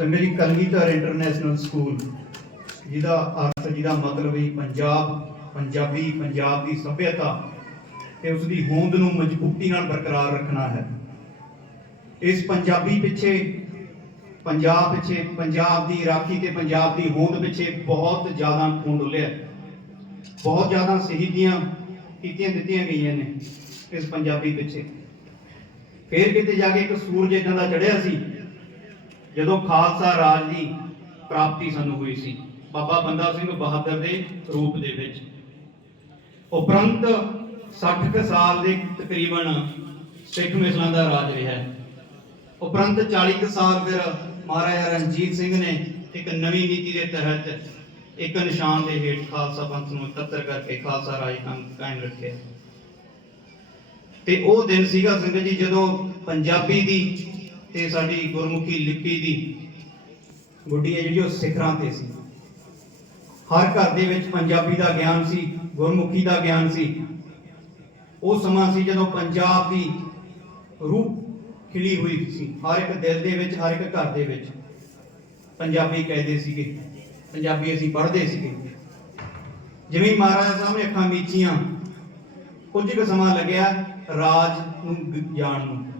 ਸੰਗਤ ਜੀ Kalgidhar international school, ਜਿਹਦਾ ਅਰਥ, ਜਿਹਦਾ ਮਤਲਬ ਹੀ ਪੰਜਾਬ, ਪੰਜਾਬੀ, ਪੰਜਾਬ ਦੀ ਸੱਭਿਅਤਾ ਤੇ ਉਸ ਦੀ ਹੋਂਦ ਨੂੰ ਮਜ਼ਬੂਤੀ ਨਾਲ ਬਰਕਰਾਰ ਰੱਖਣਾ ਹੈ। ਇਸ ਪੰਜਾਬੀ ਪਿੱਛੇ, ਪੰਜਾਬ ਪਿੱਛੇ, ਪੰਜਾਬ ਦੀ ਰਾਖੀ ਤੇ ਪੰਜਾਬ ਦੀ ਹੋਂਦ ਪਿੱਛੇ ਬਹੁਤ ਜ਼ਿਆਦਾ ਖੂਨ ਡੁੱਲਿਆ ਬਹੁਤ ਜ਼ਿਆਦਾ ਸ਼ਹੀਦੀਆਂ ਕੀਤੀਆਂ ਦਿੱਤੀਆਂ ਗਈਆਂ ਨੇ ਇਸ ਪੰਜਾਬੀ ਪਿੱਛੇ। ਫੇਰ ਕਿਤੇ ਜਾ ਕੇ ਇੱਕ ਸੂਰਜ ਇਦਾਂ ਦਾ ਚੜ੍ਹਿਆ ਸੀ ਜਦੋਂ ਖਾਲਸਾ ਰਾਜ ਦੀ ਪ੍ਰਾਪਤੀ ਸਾਨੂੰ ਹੋਈ ਸੀ, ਬਾਬਾ ਬੰਦਾ ਸਿੰਘ ਬਹਾਦਰ ਦੇ ਰੂਪ ਦੇ ਵਿੱਚ। ਉਪਰੰਤ 60 ਕੁ ਸਾਲ ਦੇ ਤਕਰੀਬਨ ਸਿੱਖ ਮਿਸਲਾਂ ਦਾ ਰਾਜ ਰਿਹਾ ਉਪਰੰਤ 40 ਕੁ ਸਾਲ ਫਿਰ ਮਹਾਰਾਜਾ ਰਣਜੀਤ ਸਿੰਘ ਨੇ ਇੱਕ ਨਵੀਂ ਨੀਤੀ ਦੇ ਤਹਿਤ ਇੱਕ ਨਿਸ਼ਾਨ ਦੇ ਹੇਠ ਖਾਲਸਾ ਪੰਥ ਨੂੰ ਇਕੱਤਰ ਕਰਕੇ ਖਾਲਸਾ ਰਾਜ ਕਾਇਮ ਕਾਇਮ ਰੱਖਿਆ। ਤੇ ਉਹ ਦਿਨ ਸੀਗਾ ਸਿੰਘ ਜੀ ਜਦੋਂ ਪੰਜਾਬੀ ਦੀ ਤੇ ਸਾਡੀ ਗੁਰਮੁਖੀ ਲਿਪੀ ਦੀ ਗੁੱਡੀ ਹੈ ਜਿਹੜੀ ਉਹ ਸਿਖਰਾਂ ਤੇ ਸੀ। ਹਰ ਘਰ ਦੇ ਵਿੱਚ ਪੰਜਾਬੀ ਦਾ ਗਿਆਨ ਸੀ, ਗੁਰਮੁਖੀ ਦਾ ਗਿਆਨ ਸੀ। ਉਹ ਸਮਾਂ ਸੀ ਜਦੋਂ ਪੰਜਾਬ ਦੀ ਰੂਹ ਖਿਲੀ ਹੋਈ ਸੀ, ਹਰ ਇੱਕ ਦਿਲ ਦੇ ਵਿੱਚ, ਹਰ ਇੱਕ ਘਰ ਦੇ ਵਿੱਚ। ਪੰਜਾਬੀ ਕਹਿੰਦੇ ਸੀਗੇ, ਪੰਜਾਬੀ ਅਸੀਂ ਪੜ੍ਹਦੇ ਸੀਗੇ। ਜਿਵੇਂ ਮਹਾਰਾਜ ਸਾਹਿਬ ਨੇ ਅੱਖਾਂ ਮੀਚੀਆਂ, ਕੁਝ ਕੁ ਸਮਾਂ ਲੱਗਿਆ ਰਾਜ ਨੂੰ ਗ- ਜਾਣ ਨੂੰ।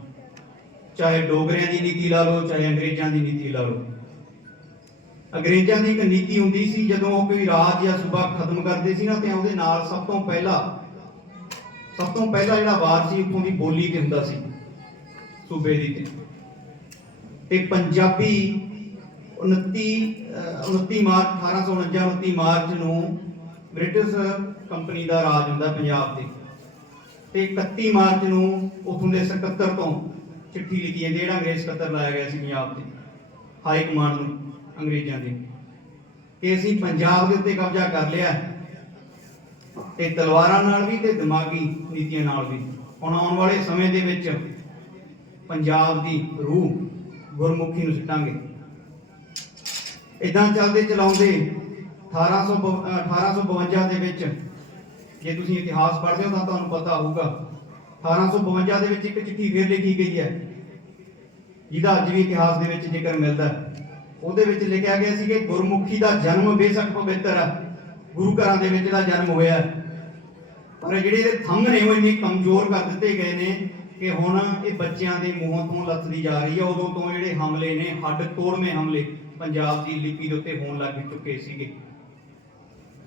ਚਾਹੇ ਡੋਗਰਿਆਂ ਦੀ ਨੀਤੀ ਲਾ ਲਓ, ਚਾਹੇ ਅੰਗਰੇਜ਼ਾਂ ਦੀ ਨੀਤੀ ਲਾ ਲਓ। ਅੰਗਰੇਜ਼ਾਂ ਦੀ ਇੱਕ ਨੀਤੀ ਹੁੰਦੀ ਸੀ, ਜਦੋਂ ਉਹ ਕੋਈ ਰਾਜ ਜਾਂ ਸੂਬਾ ਖਤਮ ਕਰਦੇ ਸੀ ਨਾ, ਤੇ ਉਹਦੇ ਨਾਲ ਸਭ ਤੋਂ ਪਹਿਲਾਂ, ਸਭ ਤੋਂ ਪਹਿਲਾ ਜਿਹੜਾ ਵਾਰ ਸੀ, ਉੱਥੋਂ ਦੀ ਬੋਲੀ ਤੇ ਹੁੰਦਾ ਸੀ? ਸੂਬੇ ਦੀ ਤੇ। ਤੇ ਪੰਜਾਬੀ 29 29 ਮਾਰਚ 1849 29 ਮਾਰਚ ਨੂੰ ਬ੍ਰਿਟਿਸ਼ ਕੰਪਨੀ ਦਾ ਰਾਜ ਹੁੰਦਾ ਪੰਜਾਬ ਤੇ ਤੇ 31 ਮਾਰਚ ਨੂੰ ਉਥੋਂ ਦੇ ਸਕੱਤਰ ਤੋਂ ਚਿੱਠੀ ਲਿਖੀ ਹੈ, ਜਿਹੜਾ ਅੰਗਰੇਜ਼ ਸਕੱਤਰ ਲਾਇਆ ਗਿਆ ਸੀ ਪੰਜਾਬ ਤੇ, ਹਾਈ ਕਮਾਂਡ ਨੂੰ, ਅੰਗਰੇਜ਼ਾਂ ਦੇ। ਕਿ ਅਸੀਂ ਪੰਜਾਬ ਦੇ ਉੱਤੇ ਕਬਜ਼ਾ ਕਰ ਲਿਆ ਤੇ ਤਲਵਾਰਾਂ ਨਾਲ ਵੀ ਤੇ ਦਿਮਾਗੀ ਨੀਤੀਆਂ ਨਾਲ ਵੀ। ਹੁਣ ਆਉਣ ਵਾਲੇ ਸਮੇਂ ਦੇ ਵਿੱਚ ਪੰਜਾਬ ਦੀ ਰੂਹ ਗੁਰਮੁਖੀ ਨੂੰ ਸਿੱਟਾਂਗੇ। ਇਦਾਂ ਚੱਲਦੇ ਚਲਾਉਂਦੇ 1800 ਬ- ਅਹ 1852 ਦੇ ਵਿੱਚ, ਜੇ ਤੁਸੀਂ ਇਤਿਹਾਸ ਪੜ੍ਹਦੇ ਹੋ ਤਾਂ ਤੁਹਾਨੂੰ ਪਤਾ ਹੋਊਗਾ 1852 ਦੇ ਵਿੱਚ ਇੱਕ ਚਿੱਠੀ ਫੇਰ ਲਿਖੀ ਗਈ ਹੈ। ਜਿਹਦਾ ਅੱਜ ਵੀ ਇਤਿਹਾਸ ਦੇ ਵਿੱਚ ਜ਼ਿਕਰ ਮਿਲਦਾ ਉਹਦੇ ਵਿੱਚ ਲਿਖਿਆ ਗਿਆ ਸੀ ਕਿ ਗੁਰਮੁਖੀ ਦਾ ਜਨਮ ਬੇਸ਼ੱਕ ਪਵਿੱਤਰ ਹੈ। ਗੁਰੂ ਘਰਾਂ ਦੇ ਵਿੱਚ ਦਾ ਜਨਮ ਹੋਇਆ ਹੈ। ਪਰ ਜਿਹੜੇ ਇਹਦੇ ਥੰਮ ਨੇ ਉਹ ਇੰਨੇ ਕਮਜ਼ੋਰ ਕਰ ਦਿੱਤੇ ਗਏ ਨੇ ਕਿ ਹੁਣ ਇਹ ਬੱਚਿਆਂ ਦੇ ਮੂੰਹਾਂ ਤੋਂ ਲੱਥਦੀ ਜਾ ਰਹੀ ਹੈ। ਉਦੋਂ ਤੋਂ ਜਿਹੜੇ ਹਮਲੇ ਨੇ, ਹੱਡ ਤੋੜਵੇਂ ਹਮਲੇ ਪੰਜਾਬ ਦੀ ਲਿਪੀ ਦੇ ਉੱਤੇ ਹੋਣ ਲੱਗ ਚੁੱਕੇ ਸੀਗੇ।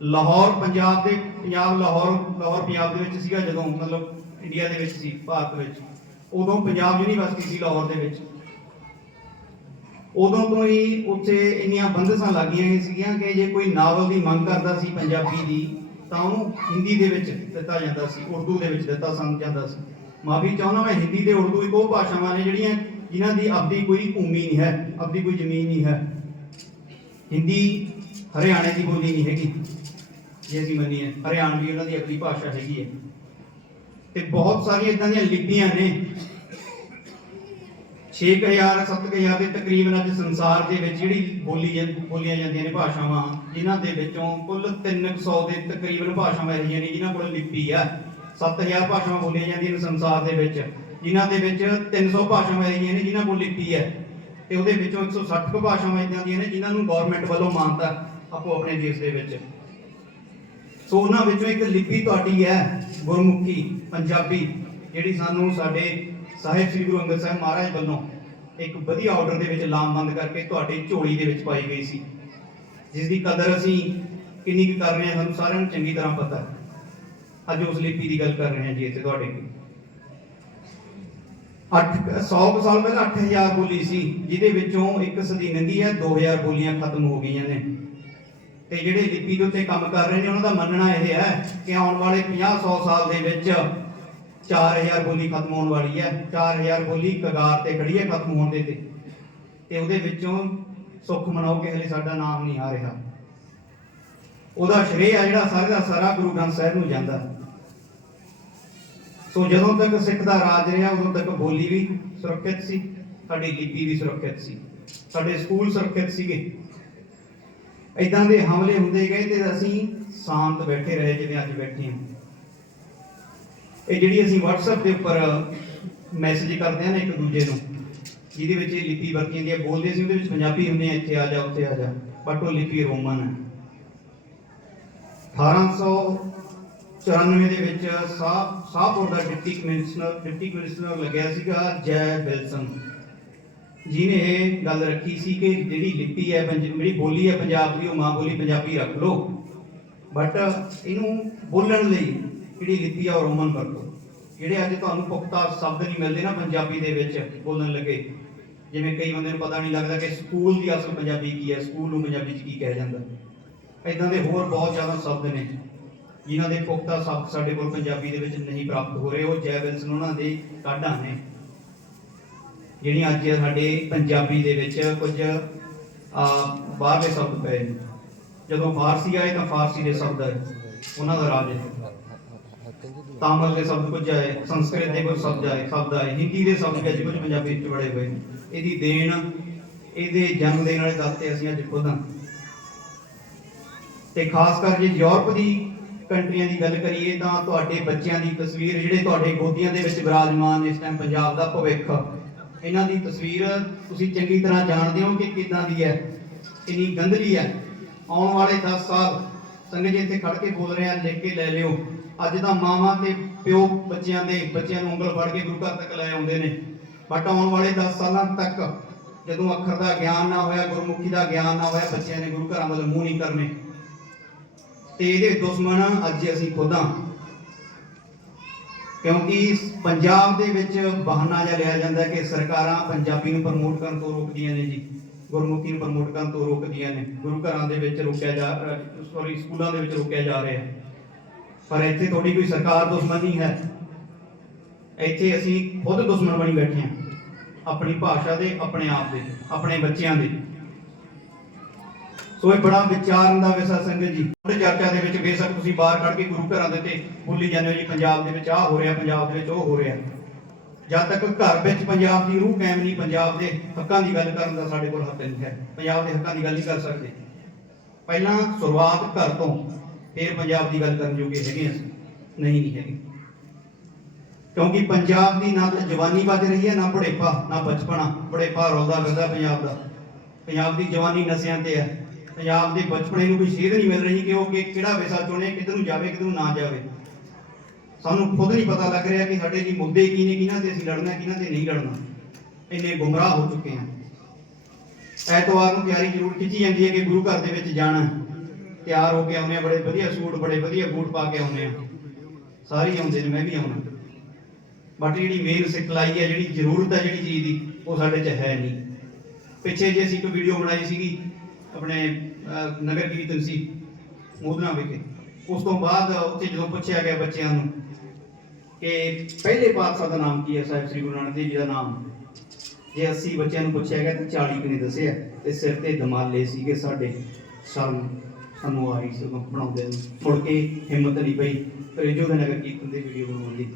ਲਾਹੌਰ, ਪੰਜਾਬ ਦੇ, ਪੰਜਾਬ, ਲਾਹੌਰ ਲਾਹੌਰ, ਪੰਜਾਬ ਦੇ ਵਿੱਚ ਸੀਗਾ ਜਦੋਂ, ਮਤਲਬ ਇੰਡੀਆ ਦੇ ਵਿੱਚ ਸੀ, ਭਾਰਤ ਵਿੱਚ। ਉਦੋਂ ਪੰਜਾਬ ਯੂਨੀਵਰਸਿਟੀ ਸੀ ਲਾਹੌਰ ਦੇ ਵਿੱਚ। ਉਦੋਂ ਤੋਂ ਹੀ ਉੱਥੇ ਇੰਨੀਆਂ ਬੰਦਸ਼ਾਂ ਲੱਗੀਆਂ ਸੀਗੀਆਂ ਕਿ ਜੇ ਕੋਈ ਨਾਵਲ ਦੀ ਮੰਗ ਕਰਦਾ ਸੀ ਪੰਜਾਬੀ ਦੀ, ਤਾਂ ਉਹਨੂੰ ਹਿੰਦੀ ਦੇ ਵਿੱਚ ਦਿੱਤਾ ਜਾਂਦਾ ਸੀ, ਉਰਦੂ ਦੇ ਵਿੱਚ ਦਿੱਤਾ ਸਮ ਜਾਂਦਾ ਸੀ। ਮਾਫੀ ਚਾਹੁੰਦਾ ਮੈਂ ਹਿੰਦੀ ਤੇ ਉਰਦੂ ਇੱਕ ਉਹ ਭਾਸ਼ਾਵਾਂ ਨੇ ਜਿਹੜੀਆਂ ਜਿਨ੍ਹਾਂ ਦੀ ਆਪਦੀ ਕੋਈ ਭੂਮੀ ਨਹੀਂ ਹੈ ਆਪਦੀ ਕੋਈ ਜ਼ਮੀਨ ਨਹੀਂ ਹੈ। ਹਿੰਦੀ ਹਰਿਆਣੇ ਦੀ ਬੋਲੀ ਨਹੀਂ ਹੈਗੀ। ਜੇ ਅਸੀਂ ਮੰਨੀਏ ਹਰਿਆਣਵੀ ਉਹਨਾਂ ਦੀ ਆਪਣੀ ਭਾਸ਼ਾ ਹੈਗੀ ਹੈ। ਤੇ ਬਹੁਤ ਸਾਰੀਆਂ ਇਦਾਂ ਦੀਆਂ ਲਿਪੀਆਂ ਨੇ। 6000 7000 ਦੇ ਤਕਰੀਬਨ ਅੱਜ ਸੰਸਾਰ ਦੇ ਵਿੱਚ ਜਿਹੜੀ ਬੋਲੀ ਬੋਲੀਆਂ ਜਾਂਦੀਆਂ ਨੇ ਭਾਸ਼ਾਵਾਂ, ਜਿਨ੍ਹਾਂ ਦੇ ਵਿੱਚੋਂ ਕੁੱਲ 300 ਦੇ ਤਕਰੀਬਨ ਭਾਸ਼ਾਵਾਂ ਇਹੋ ਨੇ, ਜਿਨ੍ਹਾਂ ਕੋਲ ਲਿਪੀ ਆ। 7000 ਭਾਸ਼ਾਵਾਂ ਬੋਲੀਆਂ ਜਾਂਦੀਆਂ ਨੇ ਸੰਸਾਰ ਦੇ ਵਿੱਚ। ਜਿਨ੍ਹਾਂ ਦੇ ਵਿੱਚ 300 ਭਾਸ਼ਾਵਾਂ ਇਹੋ ਨੇ, ਜਿਨ੍ਹਾਂ ਕੋਲ ਲਿਪੀ ਹੈ। ਤੇ ਉਹਦੇ ਵਿੱਚੋਂ 160 ਕੁ ਭਾਸ਼ਾਵਾਂ ਇਦਾਂ ਦੀਆਂ ਨੇ, ਜਿਨ੍ਹਾਂ ਨੂੰ ਗਵਰਨਮੈਂਟ ਵੱਲੋਂ ਮਾਨਤਾ ਆਪੋ ਆਪਣੇ ਦੇਸ਼ ਦੇ ਵਿੱਚ। ਸੋ ਉਹਨਾਂ ਵਿੱਚੋਂ ਇੱਕ ਲਿਪੀ ਤੁਹਾਡੀ ਹੈ, ਗੁਰਮੁਖੀ, ਪੰਜਾਬੀ, ਜਿਹੜੀ ਸਾਨੂੰ ਸਾਡੇ ਸਾਹਿਬ ਸ੍ਰੀ ਗੁਰੂ ਅੰਗਦ ਸਾਹਿਬ ਮਹਾਰਾਜ ਵੱਲੋਂ ਇੱਕ ਵਧੀਆ ਆਰਡਰ ਦੇ ਵਿੱਚ ਲਾਮਬੰਦ ਕਰਕੇ ਤੁਹਾਡੀ ਝੋਲੀ ਦੇ ਵਿੱਚ ਪਾਈ ਗਈ ਸੀ। ਜਿਸ ਦੀ ਕਦਰ ਅਸੀਂ ਕਿੰਨੀ ਕੁ ਕਰ ਰਹੇ ਹਾਂ, ਸਾਨੂੰ ਸਾਰਿਆਂ ਨੂੰ ਚੰਗੀ ਤਰ੍ਹਾਂ ਪਤਾ ਹੈ। ਅੱਜ ਉਸ ਲਿਪੀ ਦੀ ਗੱਲ ਕਰ ਰਹੇ ਹਾਂ ਜੀ ਇੱਥੇ ਤੁਹਾਡੇ ਕੋਲ 8 100 ਸਾਲ ਪਹਿਲਾਂ 8000 ਬੋਲੀ ਸੀ, ਜਿਹਦੇ ਵਿੱਚੋਂ ਇੱਕ ਸਦੀ ਲੰਘੀ ਹੈ 2000 ਬੋਲੀਆਂ ਖਤਮ ਹੋ ਗਈਆਂ ਨੇ। ਤੇ ਜਿਹੜੇ ਲਿਪੀ ਦੇ ਉੱਤੇ ਕੰਮ ਕਰ ਰਹੇ ਨੇ, ਉਹਨਾਂ ਦਾ ਮੰਨਣਾ ਇਹ ਹੈ ਕਿ ਆਉਣ ਵਾਲੇ 50 100 ਸਾਲ ਦੇ ਵਿੱਚ 4000 ਬੋਲੀ ਖਤਮ ਹੋਣ ਵਾਲੀ ਹੈ 4000 ਬੋਲੀ ਕਗਾਰ ਤੇ ਖੜੀ ਹੈ ਖਤਮ ਹੋਣ ਦੇ ਤੇ। ਤੇ ਉਹਦੇ ਵਿੱਚੋਂ ਸੁੱਖ ਮਨਾਓ ਕਿ ਹਲੇ ਸਾਡਾ ਨਾਮ ਨਹੀਂ ਆ ਰਿਹਾ। ਉਹਦਾ ਸ਼੍ਰੇਅ ਆ ਜਿਹੜਾ ਸਾਰਾ ਦਾ ਸਾਰਾ ਗੁਰੂ ਗ੍ਰੰਥ ਸਾਹਿਬ ਨੂੰ ਜਾਂਦਾ। ਸੋ ਜਦੋਂ ਤੱਕ ਸਿੱਖ ਦਾ ਰਾਜ ਰਿਹਾ, ਉਦੋਂ ਤੱਕ ਬੋਲੀ ਵੀ ਸੁਰੱਖਿਅਤ ਸੀ, ਸਾਡੀ ਲਿਪੀ ਵੀ ਸੁਰੱਖਿਅਤ ਸੀ। ਸਾਡੇ ਸਕੂਲ ਸੁਰੱਖਿਅਤ ਸੀਗੇ। ਇਦਾਂ ਦੇ ਹਮਲੇ ਹੁੰਦੇ ਗਏ ਤੇ ਅਸੀਂ ਸ਼ਾਂਤ ਬੈਠੇ ਰਹੇ ਜਿਵੇਂ ਅੱਜ ਬੈਠੇ ਹਾਂ। ਇਹ ਜਿਹੜੀ ਅਸੀਂ WhatsApp ਦੇ ਉੱਪਰ ਮੈਸੇਜ ਕਰਦੇ ਹਾਂ ਨਾ ਇੱਕ ਦੂਜੇ ਨੂੰ, ਜਿਹਦੇ ਵਿੱਚ ਇਹ ਲਿਪੀ ਵਰਤੀ ਜਾਂਦੀ ਹੈ ਬੋਲਦੇ ਸੀ, ਉਹਦੇ ਵਿੱਚ ਪੰਜਾਬੀ ਹੁੰਦੇ ਆ, ਇੱਥੇ ਆ ਜਾ, ਉੱਥੇ ਆ ਜਾ, ਬਟ ਉਹ ਲਿਪੀ ਰੋਮਨ ਹੈ। 1894 ਦੇ ਵਿੱਚ ਸਾਹ ਸਾਹਪੁਰ ਦਾ ਡਿਪਟੀ ਕਮਿਸ਼ਨਰ ਡਿਪਟੀ ਕਮਿਸ਼ਨਰ ਲੱਗਿਆ ਸੀਗਾ ਜੈ ਵਿਲਸਨ ਜਿਹਨੇ ਇਹ ਗੱਲ ਰੱਖੀ ਸੀ ਕਿ ਜਿਹੜੀ ਲਿਪੀ ਹੈ, ਪੰਜ- ਜਿਹੜੀ ਬੋਲੀ ਹੈ ਪੰਜਾਬ ਦੀ, ਉਹ ਮਾਂ ਬੋਲੀ ਪੰਜਾਬੀ ਰੱਖ ਲਓ। ਬਟ ਇਹਨੂੰ ਬੋਲਣ ਲਈ ਜਿਹੜੀ ਲਿਪੀ ਆ, ਉਹ ਰੋਮਨ ਵਰਤੋ। ਜਿਹੜੇ ਅੱਜ ਤੁਹਾਨੂੰ ਪੁਖਤਾ ਸ਼ਬਦ ਨਹੀਂ ਮਿਲਦੇ ਨਾ ਪੰਜਾਬੀ ਦੇ ਵਿੱਚ ਬੋਲਣ ਲੱਗੇ। ਜਿਵੇਂ ਕਈ ਬੰਦੇ ਨੂੰ ਪਤਾ ਨਹੀਂ ਲੱਗਦਾ ਕਿ ਸਕੂਲ ਦੀ ਅਸਲ ਪੰਜਾਬੀ ਕੀ ਹੈ, ਸਕੂਲ ਨੂੰ ਪੰਜਾਬੀ 'ਚ ਕੀ ਕਿਹਾ ਜਾਂਦਾ। ਇਦਾਂ ਦੇ ਹੋਰ ਬਹੁਤ ਜ਼ਿਆਦਾ ਸ਼ਬਦ ਨੇ, ਜਿਨ੍ਹਾਂ ਦੇ ਪੁਖਤਾ ਸ਼ਬਦ ਸਾਡੇ ਕੋਲ ਪੰਜਾਬੀ ਦੇ ਵਿੱਚ ਨਹੀਂ ਪ੍ਰਾਪਤ ਹੋ ਰਹੇ। ਉਹ ਜੈ ਉਹਨਾਂ ਦੇ ਕਾਢਾਂ ਨੇ। ਜਿਹੜੀਆਂ ਅੱਜ ਸਾਡੇ ਪੰਜਾਬੀ ਦੇ ਵਿੱਚ ਕੁਝ ਬਾਹਰਲੇ ਸ਼ਬਦ ਪਏ ਨੇ। ਜਦੋਂ ਫਾਰਸੀ ਆਏ ਤਾਂ ਫਾਰਸੀ ਦੇ ਸ਼ਬਦ ਆਏ। ਉਹਨਾਂ ਦਾ ਰਾਜ ਤਾਮਿਲ ਦੇ ਸ਼ਬਦ ਕੁਝ ਆਏ, ਸੰਸਕ੍ਰਿਤ ਦੇ ਕੁਝ ਸ਼ਬਦ ਆਏ ਸ਼ਬਦ ਆਏ, ਹਿੰਦੀ ਦੇ ਸ਼ਬਦ ਅੱਜ ਕੁਝ ਪੰਜਾਬੀ ਵਿੱਚ ਬੜੇ ਹੋਏ ਨੇ। ਇਹਦੀ ਦੇਣ, ਇਹਦੇ ਜਨਮ ਦੇਣ ਵਾਲੇ ਦਾਤੇ ਅਸੀਂ ਅੱਜ ਖੁਦ ਹਾਂ। ਤੇ ਖਾਸ ਕਰ ਜੇ ਯੂਰਪ ਦੀ ਕੰਟਰੀਆਂ ਦੀ ਗੱਲ ਕਰੀਏ ਤਾਂ ਤੁਹਾਡੇ ਬੱਚਿਆਂ ਦੀ ਤਸਵੀਰ, ਜਿਹੜੇ ਤੁਹਾਡੇ ਗੋਦੀਆਂ ਦੇ ਵਿੱਚ ਵਿਰਾਜਮਾਨ ਇਸ ਟਾਈਮ ਪੰਜਾਬ ਦਾ ਭਵਿੱਖ ਇਹਨਾਂ ਦੀ ਤਸਵੀਰ ਤੁਸੀਂ ਚੰਗੀ ਤਰ੍ਹਾਂ ਜਾਣਦੇ ਹੋ ਕਿ ਕਿੱਦਾਂ ਦੀ ਹੈ, ਕਿੰਨੀ ਗੰਧਲੀ ਹੈ। ਆਉਣ ਵਾਲੇ 10 ਸਾਲ ਸੰਗਤ ਜੀ ਇੱਥੇ ਖੜ ਕੇ ਬੋਲ ਰਹੇ ਆ ਲਿਖ ਕੇ ਲੈ ਲਿਓ। ਅੱਜ ਤਾਂ ਮਾਵਾਂ ਤੇ ਪਿਓ ਬੱਚਿਆਂ ਦੇ, ਬੱਚਿਆਂ ਨੂੰ ਉਂਗਲ ਫੜ ਕੇ ਗੁਰੂ ਘਰ ਤੱਕ ਲੈ ਆਉਂਦੇ ਨੇ। ਬਟ ਆਉਣ ਵਾਲੇ 10 ਸਾਲਾਂ ਤੱਕ ਜਦੋਂ ਅੱਖਰ ਦਾ ਗਿਆਨ ਨਾ ਹੋਇਆ, ਗੁਰਮੁਖੀ ਦਾ ਗਿਆਨ ਨਾ ਹੋਇਆ, ਬੱਚਿਆਂ ਨੇ ਗੁਰੂ ਘਰਾਂ ਵੱਲ ਮੂੰਹ ਨਹੀਂ ਕਰਨੇ। ਤੇ ਇਹਦੇ ਦੁਸ਼ਮਣ ਅੱਜ ਅਸੀਂ ਖੁਦ ਹਾਂ। ਕਿਉਂਕਿ ਪੰਜਾਬ ਦੇ ਵਿੱਚ ਬਹਾਨਾ ਜਿਹਾ ਲਿਆ ਜਾਂਦਾ ਕਿ ਸਰਕਾਰਾਂ ਪੰਜਾਬੀ ਨੂੰ ਪ੍ਰਮੋਟ ਕਰਨ ਤੋਂ ਰੋਕਦੀਆਂ ਨੇ ਜੀ, ਗੁਰਮੁਖੀ ਨੂੰ ਪ੍ਰਮੋਟ ਕਰਨ ਤੋਂ ਰੋਕਦੀਆਂ ਨੇ, ਗੁਰੂ ਘਰਾਂ ਦੇ ਵਿੱਚ ਰੋਕਿਆ ਜਾ ਸੌਰੀ ਸਕੂਲਾਂ ਦੇ ਵਿੱਚ ਰੋਕਿਆ ਜਾ ਰਿਹਾ। ਪਰ ਇੱਥੇ ਤੁਹਾਡੀ ਕੋਈ ਸਰਕਾਰ ਦੁਸ਼ਮਣ ਨਹੀਂ ਹੈ। ਇੱਥੇ ਅਸੀਂ ਖੁਦ ਦੁਸ਼ਮਣ ਬਣੀ ਬੈਠੇ ਹਾਂ, ਆਪਣੀ ਭਾਸ਼ਾ ਦੇ, ਆਪਣੇ ਆਪ ਦੇ, ਆਪਣੇ ਬੱਚਿਆਂ ਦੇ। ਸੋ ਇਹ ਬੜਾ ਵਿਚਾਰਨ ਦਾ ਵਿਸ਼ਾ ਸੰਗਤ ਜੀ। ਉਹਦੇ ਚਰਚਾ ਦੇ ਵਿੱਚ ਬੇਸ਼ੱਕ ਤੁਸੀਂ ਬਾਹਰ ਕੱਢ ਕੇ ਗੁਰੂ ਘਰਾਂ ਦੇ ਤੇ ਬੋਲੀ ਜਾਂਦੇ ਹੋ ਜੀ, ਪੰਜਾਬ ਦੇ ਵਿੱਚ ਆਹ ਹੋ ਰਿਹਾ, ਪੰਜਾਬ ਦੇ ਵਿੱਚ ਉਹ ਹੋ ਰਿਹਾ। ਜਦ ਤੱਕ ਘਰ ਵਿੱਚ ਪੰਜਾਬ ਦੀ ਰੂਹ ਕਾਇਮ ਨਹੀਂ, ਪੰਜਾਬ ਦੇ ਹੱਕਾਂ ਦੀ ਗੱਲ ਕਰਨ ਦਾ ਸਾਡੇ ਕੋਲ ਹੱਕ ਨਹੀਂ ਹੈ। ਪੰਜਾਬ ਦੇ ਹੱਕਾਂ ਦੀ ਗੱਲ ਨਹੀਂ ਕਰ ਸਕਦੇ। ਪਹਿਲਾਂ ਸ਼ੁਰੂਆਤ ਘਰ ਤੋਂ, ਫਿਰ ਪੰਜਾਬ ਦੀ ਗੱਲ ਕਰਨ ਜੋਗੇ ਹੈਗੇ ਅਸੀਂ ਨਹੀਂ ਨਹੀਂ ਹੈਗੇ। ਕਿਉਂਕਿ ਪੰਜਾਬ ਦੀ ਨਾ ਤਾਂ ਜਵਾਨੀ ਵੱਧ ਰਹੀ ਹੈ, ਨਾ ਬੁਢੇਪਾ, ਨਾ ਬਚਪਨਾ। ਬੁਢੇਪਾ ਰੋਲਦਾ ਫਿਰਦਾ ਪੰਜਾਬ ਦਾ। ਪੰਜਾਬ ਦੀ ਜਵਾਨੀ ਨਸ਼ਿਆਂ ਤੇ ਹੈ। ਪੰਜਾਬ ਦੇ ਬਚਪਨੇ ਨੂੰ ਕੋਈ ਸੇਧ ਨਹੀਂ ਮਿਲ ਰਹੀ ਕਿ ਉਹ ਕਿ ਕਿਹੜਾ ਵਿਸ਼ਾ ਚੁਣੇ, ਕਿੱਧਰ ਨੂੰ ਜਾਵੇ, ਕਿੱਧਰ ਨੂੰ ਨਾ ਜਾਵੇ। ਸਾਨੂੰ ਖੁਦ ਨਹੀਂ ਪਤਾ ਲੱਗ ਰਿਹਾ ਕਿ ਸਾਡੇ ਜੀ ਮੁੱਦੇ ਕੀ ਨੇ, ਕਿਹਨਾਂ ਤੇ ਅਸੀਂ ਲੜਨਾ, ਕਿਹਨਾਂ ਤੇ ਨਹੀਂ ਲੜਨਾ। ਇੰਨੇ ਗੁੰਮਰਾਹ ਹੋ ਚੁੱਕੇ ਆ ਐਤਵਾਰ ਨੂੰ ਤਿਆਰੀ ਜ਼ਰੂਰ ਖਿੱਚੀ ਜਾਂਦੀ ਹੈ ਕਿ ਗੁਰੂ ਘਰ ਦੇ ਵਿੱਚ ਜਾਣਾ ਤਿਆਰ ਹੋ ਕੇ ਆਉਂਦੇ ਆ ਬੜੇ ਵਧੀਆ ਸੂਟ, ਬੜੇ ਵਧੀਆ ਬੂਟ ਪਾ ਕੇ ਆਉਂਦੇ ਆ ਸਾਰੇ ਆਉਂਦੇ ਨੇ, ਮੈਂ ਵੀ ਆਉਣਾ ਬਟ ਜਿਹੜੀ ਮੇਨ ਸਿਖਲਾਈ ਹੈ, ਜਿਹੜੀ ਜ਼ਰੂਰਤ ਹੈ, ਜਿਹੜੀ ਚੀਜ਼ ਦੀ, ਉਹ ਸਾਡੇ 'ਚ ਹੈ ਨਹੀਂ। ਪਿੱਛੇ ਜੇ ਅਸੀਂ ਇੱਕ ਵੀਡੀਓ ਬਣਾਈ ਸੀਗੀ ਆਪਣੇ ਨਗਰ ਕੀਰਤਨ ਸੀ, ਮੋਦਨਾ ਵਿਖੇ। ਉਸ ਤੋਂ ਬਾਅਦ ਉੱਥੇ ਜਦੋਂ ਪੁੱਛਿਆ ਗਿਆ ਬੱਚਿਆਂ ਨੂੰ ਕਿ ਪਹਿਲੇ ਪਾਤਸ਼ਾਹ ਦਾ ਨਾਮ ਕੀ ਹੈ ਸਾਹਿਬ ਸ੍ਰੀ ਗੁਰੂ ਨਾਨਕ ਦੇਵ ਜੀ ਦਾ ਨਾਮ? ਜੇ 80 ਬੱਚਿਆਂ ਨੂੰ ਪੁੱਛਿਆ ਗਿਆ ਤੇ 40 ਕੁ ਨੇ ਦੱਸਿਆ ਤੇ ਸਿਰ ਤੇ ਦਮਾਲੇ ਸੀਗੇ ਸਾਡੇ ਸ਼ਰਮ ਸਾਨੂੰ ਆਈ ਸੀ ਬਣਾਉਂਦੇ ਨੂੰ। ਮੁੜ ਕੇ ਹਿੰਮਤ ਨਹੀਂ ਪਈ, ਫਿਰ ਦੇ ਨਗਰ ਕੀਰਤਨ ਦੀ ਵੀਡੀਓ ਬਣਾਉਣ ਦੀ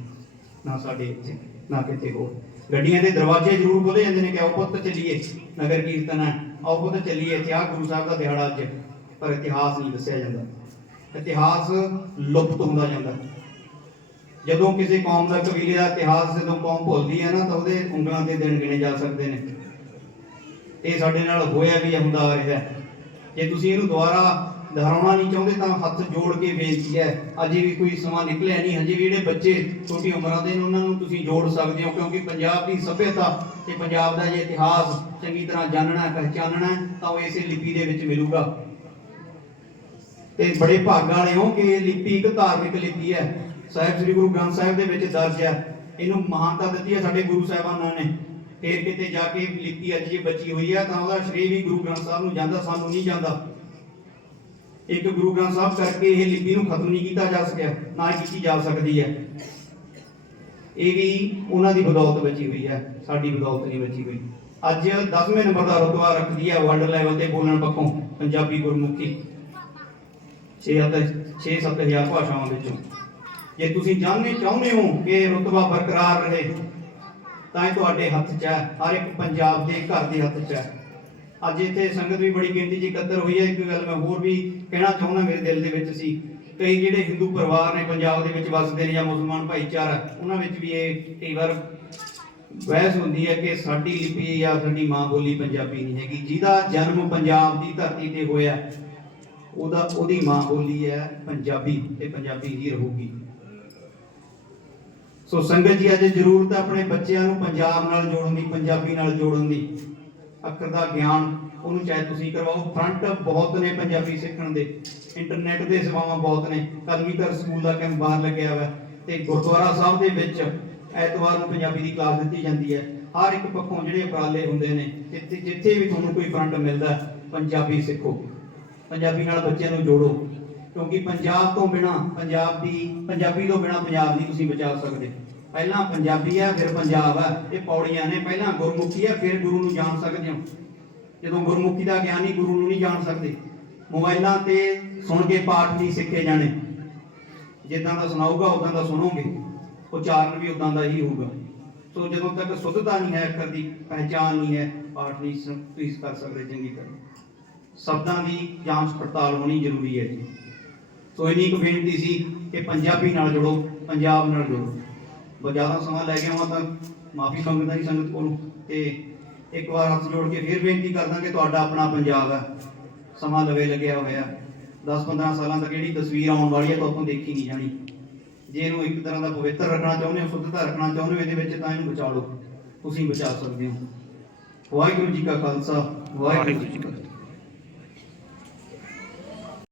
ਨਾ ਸਾਡੇ ਇੱਥੇ, ਨਾ ਕਿਤੇ ਹੋਰ। ਗੱਡੀਆਂ ਦੇ ਦਰਵਾਜ਼ੇ ਜ਼ਰੂਰ ਖੋਲੇ ਜਾਂਦੇ ਨੇ ਕਿ ਆਓ ਪੁੱਤ ਚੱਲੀਏ, ਨਗਰ ਕੀਰਤਨ ਹੈ। ਆਓ ਪੁੱਤ ਚੱਲੀਏ, ਇਤਿਹਾਸ ਗੁਰੂ ਸਾਹਿਬ ਦਾ ਦਿਹਾੜਾ ਅੱਜ, ਪਰ ਇਤਿਹਾਸ ਨਹੀਂ ਦੱਸਿਆ ਜਾਂਦਾ। ਇਤਿਹਾਸ ਲੁਪਤ ਹੁੰਦਾ ਜਾਂਦਾ। ਜਦੋਂ ਕਿਸੇ ਕੌਮ ਦਾ ਕਬੀਲੇ ਦਾ ਇਤਿਹਾਸ ਜਦੋਂ ਕੌਮ ਭੁੱਲਦੀ ਹੈ ਨਾ, ਤਾਂ ਉਹਦੇ ਉਂਗਲਾਂ ਦੇ ਦਿਨ ਗਿਣੇ ਜਾ ਸਕਦੇ ਨੇ। ਇਹ ਸਾਡੇ ਨਾਲ ਹੋਇਆ ਵੀ ਹੁੰਦਾ ਰਿਹਾ। ਜੇ ਤੁਸੀਂ ਇਹਨੂੰ ਦੁਬਾਰਾ ਦੁਹਰਾਉਣਾ ਨਹੀਂ ਚਾਹੁੰਦੇ ਤਾਂ ਹੱਥ ਜੋੜ ਕੇ ਬੇਨਤੀ ਹੈ। ਅਜੇ ਵੀ ਕੋਈ ਸਮਾਂ ਨਿਕਲਿਆ ਨਹੀਂ। ਹਜੇ ਵੀ ਜਿਹੜੇ ਬੱਚੇ ਛੋਟੀ ਉਮਰਾਂ ਦੇ ਨੇ, ਉਹਨਾਂ ਨੂੰ ਤੁਸੀਂ ਜੋੜ ਸਕਦੇ ਹੋ, ਕਿਉਂਕਿ ਪੰਜਾਬ ਦੀ ਸਭਿਅਤਾ ਤੇ ਪੰਜਾਬ ਦਾ ਜੇ ਇਤਿਹਾਸ ਚੰਗੀ ਤਰ੍ਹਾਂ ਜਾਣਨਾ ਪਹਿਚਾਨਣਾ ਤਾਂ ਉਹ ਇਸੇ ਲਿਪੀ ਦੇ ਵਿੱਚ ਮਿਲੂਗਾ। ਤੇ ਬੜੇ ਭਾਗ ਵਾਲੇ ਹੋ ਕਿ ਇਹ ਲਿਪੀ ਇੱਕ ਧਾਰਮਿਕ ਲਿਪੀ ਹੈ। ਸਾਹਿਬ, ਸ੍ਰੀ ਗੁਰੂ ਗ੍ਰੰਥ ਸਾਹਿਬ ਦੇ ਵਿੱਚ ਦਰਜ ਹੈ। ਇਹਨੂੰ ਮਹਾਨਤਾ ਦਿੱਤੀ ਹੈ ਸਾਡੇ ਗੁਰੂ ਸਾਹਿਬਾਨਾਂ ਨੇ। ਫੇਰ ਕਿਤੇ ਜਾ ਕੇ ਲਿਪੀ ਅੱਜ ਜੇ ਬਚੀ ਹੋਈ ਹੈ, ਤਾਂ ਉਹਦਾ ਸ਼੍ਰੇਅ ਵੀ ਗੁਰੂ ਗ੍ਰੰਥ ਸਾਹਿਬ ਨੂੰ ਜਾਂਦਾ, ਸਾਨੂੰ ਨਹੀਂ ਜਾਂਦਾ। ਇੱਕ ਗੁਰੂ ਗ੍ਰੰਥ ਸਾਹਿਬ ਕਰਕੇ ਇਹ ਲਿਪੀ ਨੂੰ ਖਤਮ ਨਹੀਂ ਕੀਤਾ ਜਾ ਸਕਿਆ, ਨਾ ਹੀ ਕੀਤੀ ਜਾ ਸਕਦੀ ਹੈ। ਇਹ ਵੀ ਉਹਨਾਂ ਦੀ ਬਦੌਲਤ ਬਚੀ ਹੋਈ ਹੈ, ਸਾਡੀ ਬਦੌਲਤ ਨਹੀਂ ਬਚੀ ਹੋਈ। ਅੱਜ 10ਵੇਂ ਨੰਬਰ ਦਾ ਰੁਤਬਾ ਰੱਖਦੀ ਹੈ ਵਰਲਡ ਲੈਵਲ ਤੇ ਬੋਲਣ ਪੱਖੋਂ ਪੰਜਾਬੀ ਗੁਰਮੁਖੀ। 6-7000 ਭਾਸ਼ਾਵਾਂ ਵਿੱਚੋਂ। ਜੇ ਤੁਸੀਂ ਜਾਣਨੇ ਚਾਹੁੰਦੇ ਹੋ ਕਿ ਰੁਤਬਾ ਬਰਕਰਾਰ ਰਹੇ, ਤਾਂ ਇਹ ਤੁਹਾਡੇ ਹੱਥ 'ਚ ਹੈ, ਹਰ ਇੱਕ ਪੰਜਾਬ ਦੇ ਘਰ ਦੇ ਹੱਥ 'ਚ ਹੈ। ਅੱਜ ਇੱਥੇ ਸੰਗਤ ਵੀ ਬੜੀ ਗਿਣਤੀ 'ਚ ਇਕੱਤਰ ਹੋਈ ਹੈ। ਇੱਕ ਗੱਲ ਮੈਂ ਹੋਰ ਵੀ ਕਹਿਣਾ ਚਾਹੁੰਦਾ ਮੇਰੇ ਦਿਲ ਦੇ ਵਿੱਚ ਸੀ। ਕਈ ਜਿਹੜੇ ਹਿੰਦੂ ਪਰਿਵਾਰ ਨੇ ਪੰਜਾਬ ਦੇ ਵਿੱਚ ਵੱਸਦੇ ਨੇ ਜਾਂ ਮੁਸਲਮਾਨ ਭਾਈਚਾਰਾ, ਉਹਨਾਂ ਵਿੱਚ ਵੀ ਇਹ ਕਈ ਵਾਰ ਬਹਿਸ ਹੁੰਦੀ ਹੈ ਕਿ ਸਾਡੀ ਲਿਪੀ ਜਾਂ ਸਾਡੀ ਮਾਂ ਬੋਲੀ ਪੰਜਾਬੀ ਨਹੀਂ ਹੈਗੀ। ਜਿਹਦਾ ਜਨਮ ਪੰਜਾਬ ਦੀ ਧਰਤੀ ਤੇ ਹੋਇਆ, ਉਹਦਾ, ਉਹਦੀ ਮਾਂ ਬੋਲੀ ਹੈ ਪੰਜਾਬੀ ਤੇ ਪੰਜਾਬੀ ਹੀ ਰਹੂਗੀ। ਸੋ ਸੰਗਤ ਜੀ, ਅੱਜ ਜ਼ਰੂਰਤ ਹੈ ਆਪਣੇ ਬੱਚਿਆਂ ਨੂੰ ਪੰਜਾਬ ਨਾਲ ਜੋੜਨ ਦੀ, ਪੰਜਾਬੀ ਨਾਲ ਜੋੜਨ ਦੀ। ਅੱਖਰ ਦਾ ਗਿਆਨ ਉਹਨੂੰ ਚਾਹੇ ਤੁਸੀਂ ਕਰਵਾਓ। ਫਰੰਟ ਬਹੁਤ ਨੇ ਪੰਜਾਬੀ ਸਿੱਖਣ ਦੇ। ਇੰਟਰਨੈਟ ਦੇ ਸੇਵਾਵਾਂ ਬਹੁਤ ਨੇ। ਕਲਗੀਧਰ ਸਕੂਲ ਦਾ ਕੈਂਪ ਬਾਹਰ ਲੱਗਿਆ ਹੋਇਆ। ਤੇ ਗੁਰਦੁਆਰਾ ਸਾਹਿਬ ਦੇ ਵਿੱਚ ਐਤਵਾਰ ਨੂੰ ਪੰਜਾਬੀ ਦੀ ਕਲਾਸ ਦਿੱਤੀ ਜਾਂਦੀ ਹੈ। ਹਰ ਇੱਕ ਪੱਖੋਂ ਜਿਹੜੇ ਉਪਰਾਲੇ ਹੁੰਦੇ ਨੇ, ਜਿੱਥੇ ਜਿੱਥੇ ਵੀ ਤੁਹਾਨੂੰ ਕੋਈ ਫਰੰਟ ਮਿਲਦਾ, ਪੰਜਾਬੀ ਸਿੱਖੋ। ਪੰਜਾਬੀ ਨਾਲ ਬੱਚਿਆਂ ਨੂੰ ਜੋੜੋ। ਕਿਉਂਕਿ ਪੰਜਾਬ ਤੋਂ ਬਿਨਾ, ਪੰਜਾਬ ਦੀ ਪੰਜਾਬੀ ਤੋਂ ਬਿਨਾ ਪੰਜਾਬ ਨਹੀਂ ਤੁਸੀਂ ਬਚਾ ਸਕਦੇ। ਪਹਿਲਾਂ ਪੰਜਾਬੀ ਹੈ ਫਿਰ ਪੰਜਾਬ ਹੈ ਇਹ ਪੌੜੀਆਂ ਨੇ, ਪਹਿਲਾਂ ਗੁਰਮੁਖੀ ਹੈ ਫਿਰ ਗੁਰੂ ਨੂੰ ਜਾਣ ਸਕਦੇ ਹੋ। ਜਦੋਂ ਗੁਰਮੁਖੀ ਦਾ ਗਿਆਨ ਹੀ ਗੁਰੂ ਨੂੰ ਨਹੀਂ ਜਾਣ ਸਕਦੇ। ਮੋਬਾਈਲਾਂ ਤੇ ਸੁਣ ਕੇ ਪਾਠ ਨਹੀਂ ਸਿੱਖੇ ਜਾਣੇ। ਜਿੱਦਾਂ ਦਾ ਸੁਣਾਊਗਾ, ਉਦਾਂ ਦਾ ਸੁਣੋਗੇ। ਉਚਾਰਨ ਵੀ ਉਦਾਂ ਦਾ ਹੀ ਹੋਊਗਾ। ਸੋ ਜਦੋਂ ਤੱਕ ਸੁੱਧਤਾ ਨਹੀਂ ਹੈ, ਅੱਖਰ ਦੀ ਪਹਿਚਾਨ ਨਹੀਂ ਹੈ, ਪਾਠ ਨਹੀਂ ਤੁਸੀਂ ਕਰ ਸਕਦੇ ਚੰਗੀ ਤਰ੍ਹਾਂ। ਸ਼ਬਦਾਂ ਦੀ ਜਾਂਚ ਪੜਤਾਲ ਹੋਣੀ ਜ਼ਰੂਰੀ ਹੈ ਜੀ। ਸੋ ਇੰਨੀ ਕੁ ਬੇਨਤੀ ਸੀ ਕਿ ਪੰਜਾਬੀ ਨਾਲ ਜੁੜੋ, ਪੰਜਾਬ ਨਾਲ ਜੁੜੋ। ਬਹੁਤ ਜ਼ਿਆਦਾ ਸਮਾਂ ਲੈ ਕੇ ਆਵਾਂ ਤਾਂ ਮਾਫੀ ਮੰਗਦਾ ਜੀ ਸੰਗਤ ਕੋਲੋਂ ਤੇ ਇੱਕ ਵਾਰ ਹੱਥ ਜੋੜ ਕੇ ਫਿਰ ਬੇਨਤੀ ਕਰਦਾ ਕਿ ਤੁਹਾਡਾ ਆਪਣਾ ਪੰਜਾਬ ਹੈ। ਸਮਾਂ ਲਵੇ ਲੱਗਿਆ ਹੋਇਆ। 10-15 ਸਾਲਾਂ ਤੱਕ ਜਿਹੜੀ ਤਸਵੀਰ ਆਉਣ ਵਾਲੀ ਹੈ ਤੁਹਾਨੂੰ ਦੇਖੀ ਨਹੀਂ ਜਾਣੀ। ਜੇ ਇਹਨੂੰ ਇੱਕ ਤਰ੍ਹਾਂ ਦਾ ਪਵਿੱਤਰ ਰੱਖਣਾ ਚਾਹੁੰਦੇ ਹੋ, ਸ਼ੁੱਧਤਾ ਰੱਖਣਾ ਚਾਹੁੰਦੇ ਹੋ, ਇਹਦੇ ਵਿੱਚ ਤਾਂ ਇਹਨੂੰ ਬਚਾ ਲਓ। ਤੁਸੀਂ ਬਚਾ ਸਕਦੇ ਹੋ। ਵਾਹਿਗੁਰੂ ਜੀ ਕਾ ਖਾਲਸਾ, ਵਾਹਿਗੁਰੂ ਜੀ ਕੀ ਫਤਿਹ।